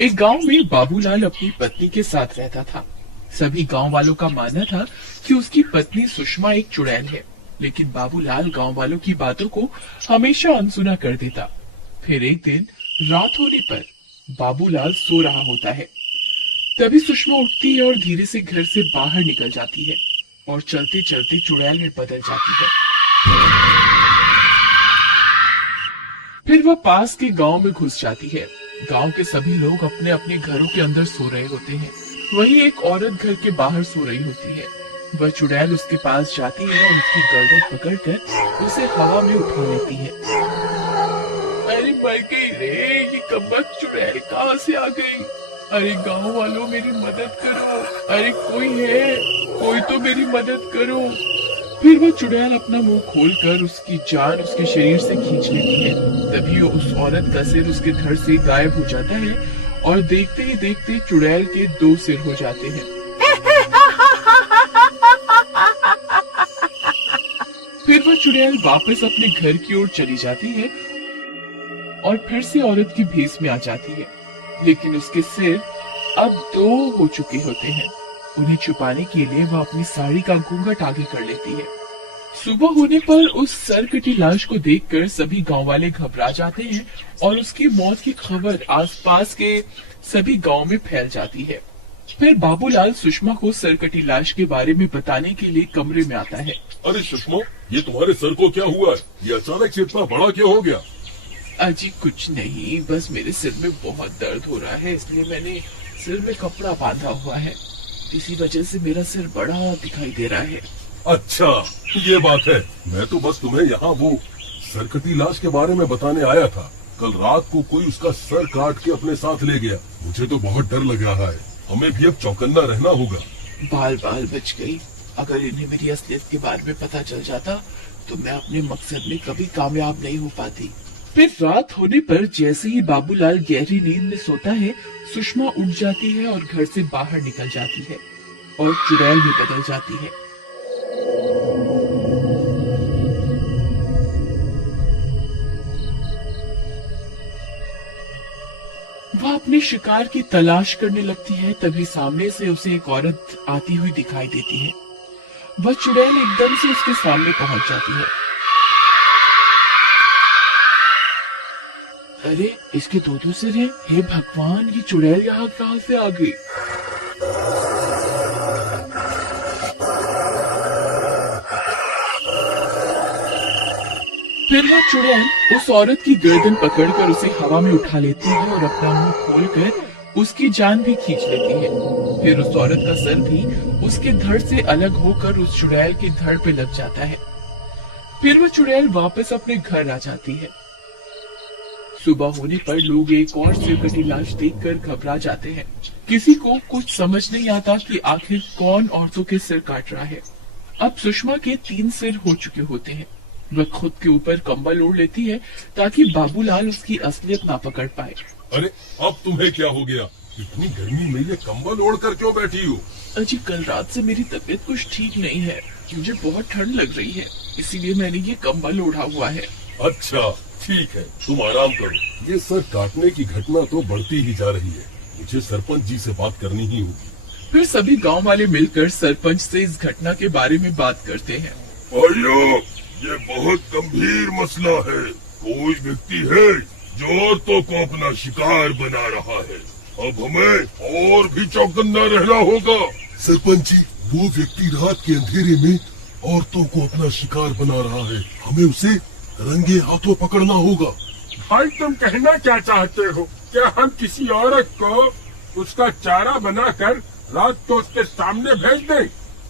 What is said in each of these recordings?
एक गांव में बाबूलाल अपनी पत्नी के साथ रहता था। सभी गांव वालों का मानना था कि उसकी पत्नी सुषमा एक चुड़ैल है, लेकिन बाबूलाल गांव वालों की बातों को हमेशा अनसुना कर देता। फिर एक दिन रात होने पर बाबूलाल सो रहा होता है। तभी सुषमा उठती है और धीरे से घर से बाहर निकल जाती है और चलते चलते चुड़ैल में बदल जाती है। फिर वह पास के गांव में घुस जाती है। गांव के सभी लोग अपने अपने घरों के अंदर सो रहे होते हैं। वहीं एक औरत घर के बाहर सो रही होती है। वह चुड़ैल उसके पास जाती है और उसकी गर्दन पकड़कर उसे हवा में उठा लेती है। अरे मर गई रे, ये कमबख्त चुड़ैल कहाँ से आ गई? अरे गांव वालों मेरी मदद करो, अरे कोई है, कोई तो मेरी मदद करो। फिर वह चुड़ैल अपना मुंह खोलकर उसकी जान उसके शरीर से खींच लेती है। तभी उस औरत का सिर उसके धड़ से गायब हो जाता है और देखते ही देखते चुड़ैल के 2 सिर हो जाते हैं। फिर वह चुड़ैल वापस अपने घर की ओर चली जाती है और फिर से औरत की भेस में आ जाती है, लेकिन उसके सिर अब 2 हो चुके होते हैं। उन्हें छुपाने के लिए वह अपनी साड़ी का घूंघट आगे कर लेती है। सुबह होने पर उस सरकटी लाश को देखकर सभी गांव वाले घबरा जाते हैं और उसकी मौत की खबर आसपास के सभी गांव में फैल जाती है। फिर बाबूलाल सुषमा को सरकटी लाश के बारे में बताने के लिए कमरे में आता है। अरे सुषमा, ये तुम्हारे सर को क्या हुआ है? ये अचानक से इतना बड़ा क्या हो गया? अजी कुछ नहीं, बस मेरे सिर में बहुत दर्द हो रहा है, इसलिए मैंने सिर में कपड़ा बांधा हुआ है, इसी वजह से मेरा सिर बड़ा दिखाई दे रहा है। अच्छा, ये बात है। मैं तो बस तुम्हें यहाँ वो सरकटी लाश के बारे में बताने आया था। कल रात को कोई उसका सर काट के अपने साथ ले गया। मुझे तो बहुत डर लग रहा है। हमें भी अब चौकन्ना रहना होगा। बाल बाल बच गई। अगर इन्हें मेरी असलियत के बारे में पता चल जाता तो मैं अपने मकसद में कभी कामयाब नहीं हो पाती। फिर रात होने पर जैसे ही बाबूलाल गहरी नींद में सोता है, सुषमा उठ जाती है और घर से बाहर निकल जाती है और चुड़ैल में बदल जाती है। वह अपने शिकार की तलाश करने लगती है। तभी सामने से उसे एक औरत आती हुई दिखाई देती है। वह चुड़ैल एकदम से उसके सामने पहुंच जाती है। अरे इसके 2 सिर हैं। हे भगवान, ये चुड़ैल यहाँ कहाँ से आ गई? फिर वह चुड़ैल उस औरत की गर्दन पकड़कर उसे हवा में उठा लेती है और अपना मुंह खोलकर उसकी जान भी खींच लेती है। फिर उस औरत का सर भी उसके धड़ से अलग होकर उस चुड़ैल की धड़ पे लग जाता है। फिर वह चुड़ैल वापस अपने घर आ जाती है। सुबह होने पर लोग एक और सिरकटी लाश देखकर घबरा जाते हैं। किसी को कुछ समझ नहीं आता कि आखिर कौन औरतों के सिर काट रहा है। अब सुषमा के 3 सिर हो चुके होते हैं। वह खुद के ऊपर कंबल ओढ़ लेती है ताकि बाबूलाल उसकी असलियत ना पकड़ पाए। अरे अब तुम्हें क्या हो गया? इतनी गर्मी में ये कंबल ओढ़ कर क्यों बैठी हो? अजी कल रात से मेरी तबीयत कुछ ठीक नहीं है। मुझे बहुत ठंड लग रही है, इसीलिए मैंने ये कंबल ओढ़ा हुआ है। अच्छा ठीक है, तुम आराम करो। ये सर काटने की घटना तो बढ़ती ही जा रही है। मुझे सरपंच जी से बात करनी ही होगी। फिर सभी गांव वाले मिलकर सरपंच से इस घटना के बारे में बात करते हैं। भाइयों, ये बहुत गंभीर मसला है। कोई व्यक्ति है जो औरतों को अपना शिकार बना रहा है। अब हमें और भी चौकन्ना रहना होगा। सरपंच जी, वो व्यक्ति रात के अंधेरे में औरतों को अपना शिकार बना रहा है। हमें उसे रंगे हाथों पकड़ना होगा। भाई तुम कहना क्या चाहते हो? क्या हम किसी औरत को उसका चारा बनाकर रात को उसके सामने भेज दें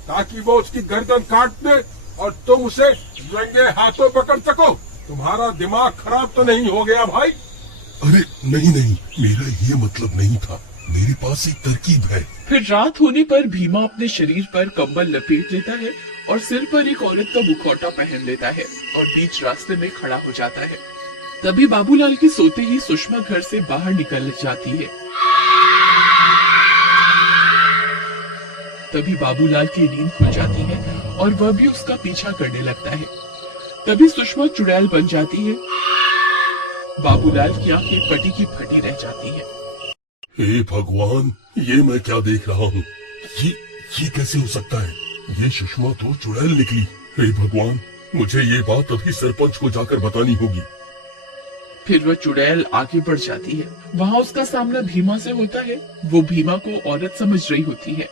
ताकि वो उसकी गर्दन काट दे और तुम उसे रंगे हाथों पकड़ सको? तुम्हारा दिमाग खराब तो नहीं हो गया भाई? अरे नहीं नहीं, मेरा ये मतलब नहीं था। मेरे पास एक तरकीब है। फिर रात होने पर भीमा अपने शरीर पर कंबल लपेट लेता है और सिर पर एक औरत का मुखौटा पहन लेता है और बीच रास्ते में खड़ा हो जाता है। तभी बाबूलाल के सोते ही सुषमा घर से बाहर निकल जाती है। तभी बाबूलाल की नींद खुल जाती है और वह भी उसका पीछा करने लगता है। तभी सुषमा चुड़ैल बन जाती है। बाबूलाल की आंखें फटी की फटी रह जाती है। हे भगवान, ये मैं क्या देख रहा हूँ? ये कैसे हो सकता है? ये सुषमा तो चुड़ैल निकली। हे भगवान, मुझे ये बात अभी सरपंच को जाकर बतानी होगी। फिर वह चुड़ैल आगे बढ़ जाती है। वहाँ उसका सामना भीमा से होता है। वो भीमा को औरत समझ रही होती है।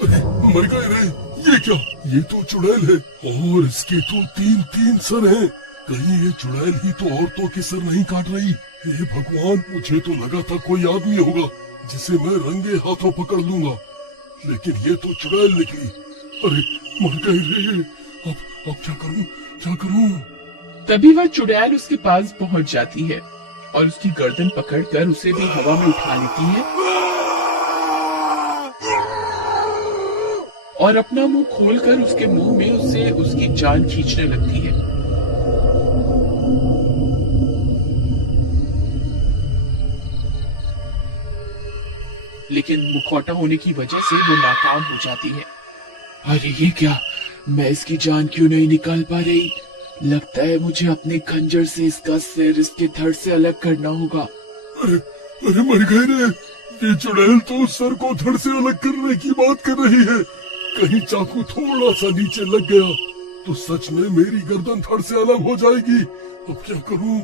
अरे मर गए रे, ये क्या? ये तो चुड़ैल है और इसके तो तीन सर हैं। कहीं ये चुड़ैल ही तो औरतों के सर नहीं काट रही? हे भगवान, मुझे तो लगा था कोई आदमी होगा जिसे मैं रंगे हाथों पकड़ लूंगा, लेकिन ये तो चुड़ैल निकली। अरे मर गए रे, अब क्या करूं? तभी वह चुड़ैल उसके पास पहुंच जाती है और उसकी गर्दन पकड़कर उसे भी हवा में उठा लेती है और अपना मुंह खोलकर उसके मुंह में उससे उसकी जान खींचने लगती है। लेकिन मुखौटा होने की वजह से वो नाकाम हो जाती है। अरे ये क्या? मैं इसकी जान क्यों नहीं निकाल पा रही? लगता है मुझे अपने खंजर से इसका सिर इसके धड़ से अलग करना होगा। अरे मर गए रे, ये चुड़ैल तो सर को धड़ से अलग करने की बात कर रही है। कहीं चाकू थोड़ा सा नीचे लग गया तो सच में मेरी गर्दन धड़ से अलग हो जाएगी। अब क्या करूं?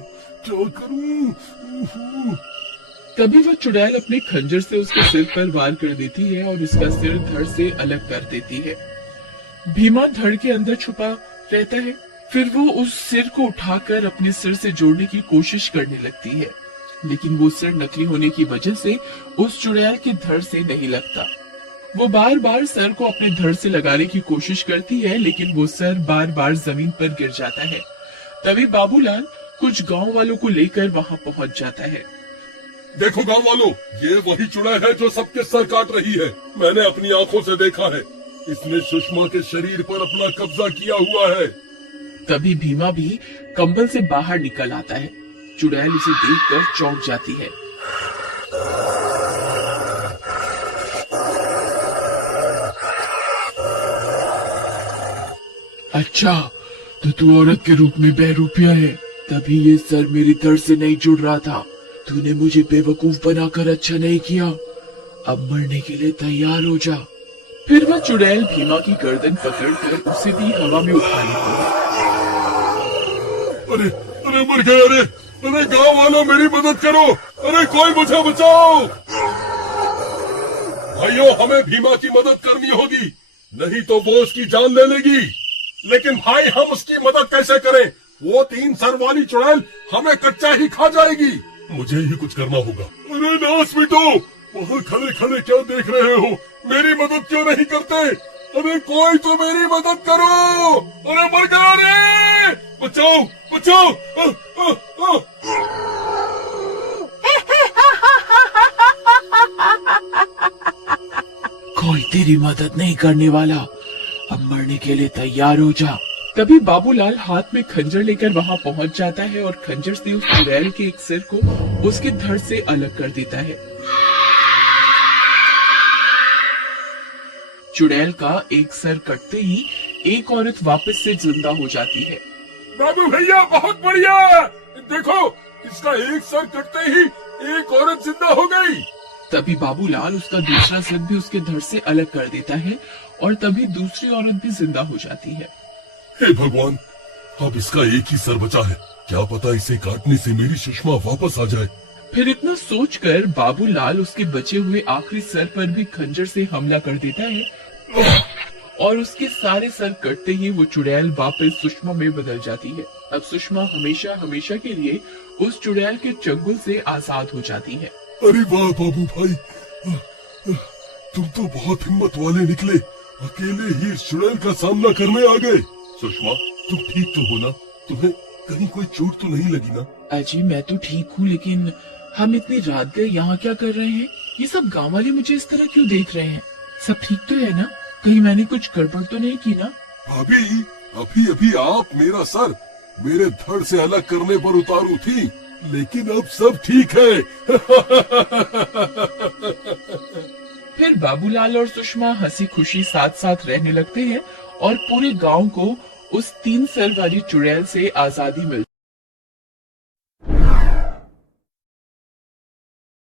तभी वह चुड़ैल अपने खंजर से उसके सिर पर वार कर देती है और उसका सिर धड़ से अलग कर देती है। भीमा धड़ के अंदर छुपा रहता है। फिर वो उस सिर को उठाकर अपने सिर से जोड़ने की कोशिश करने लगती है, लेकिन वो सिर नकली होने की वजह से उस चुड़ैल के धड़ से नहीं लगता। वो बार बार सर को अपने धड़ से लगाने की कोशिश करती है, लेकिन वो सर बार बार जमीन पर गिर जाता है। तभी बाबूलाल कुछ गांव वालों को लेकर वहां पहुंच जाता है। देखो गांव वालों, ये वही चुड़ैल है जो सबके सर काट रही है। मैंने अपनी आंखों से देखा है। इसने सुषमा के शरीर पर अपना कब्जा किया हुआ है। तभी भीमा भी कंबल से बाहर निकल आता है। चुड़ैल उसे देखकर चौंक जाती है। अच्छा, तो तू औरत के रूप में बहरूपिया है, तभी ये सर मेरी धड़ से नहीं जुड़ रहा था। तूने मुझे बेवकूफ बनाकर अच्छा नहीं किया। अब मरने के लिए तैयार हो जा। फिर वह चुड़ैल भीमा की गर्दन पकड़कर उसे भी हवा में उठा लेती है। अरे मर गया रे! अरे गांव वालों, मेरी मदद करो! अरे कोई मुझे बचाओ! भाइयों, हमें भीमा की मदद करनी होगी, नहीं तो वो उसकी जान ले लेगी। लेकिन भाई, हम उसकी मदद कैसे करें? वो 3 सर वाली चुड़ैल हमें कच्चा ही खा जाएगी। मुझे ही कुछ करना होगा। अरे नास मिटो, वहाँ खड़े खड़े क्या देख रहे हो? मेरी मदद क्यों नहीं करते? अरे कोई तो मेरी मदद करो! अरे मर गया रे! बचाओ! बचाओ! कोई तेरी मदद नहीं करने वाला। अब मरने के लिए तैयार हो जा। तभी बाबूलाल हाथ में खंजर लेकर वहां पहुंच जाता है और खंजर से उस चुड़ैल के एक सिर को उसके धड़ से अलग कर देता है। चुड़ैल का एक सर कटते ही एक औरत वापस से जिंदा हो जाती है। बाबू भैया, बहुत बढ़िया! देखो, इसका एक सर कटते ही एक औरत जिंदा हो गई। तभी बाबूलाल उसका दूसरा सिर भी उसके धड़ से अलग कर देता है और तभी दूसरी औरत भी जिंदा हो जाती है। हे भगवान, अब इसका एक ही सर बचा है। क्या पता इसे काटने से मेरी सुषमा वापस आ जाए। फिर इतना सोचकर बाबूलाल उसके बचे हुए आखिरी सर पर भी खंजर से हमला कर देता है और उसके सारे सर कटते ही वो चुड़ैल वापस सुषमा में बदल जाती है। अब सुषमा हमेशा हमेशा के लिए उस चुड़ैल के चंगुल से आजाद हो जाती है। अरे वाह बाबू भाई, तुम तो बहुत हिम्मत वाले निकले। अकेले ही इस चुड़ैल का सामना करने आ गए। सुषमा, तुम ठीक तो हो ना? तुम्हें कहीं कोई चोट तो नहीं लगी ना? अजी, मैं तो ठीक हूँ, लेकिन हम इतनी रात गए यहाँ क्या कर रहे हैं? ये सब गांव वाले मुझे इस तरह क्यों देख रहे हैं? सब ठीक तो है ना? कहीं मैंने कुछ गड़बड़ तो नहीं की ना? भाभी, अभी अभी आप मेरा सर मेरे धड़ से अलग करने पर उतारू थी, लेकिन अब सब ठीक है। फिर बाबूलाल और सुषमा हंसी खुशी साथ साथ रहने लगते हैं और पूरे गांव को उस 3 सर वाली चुड़ैल से आजादी मिल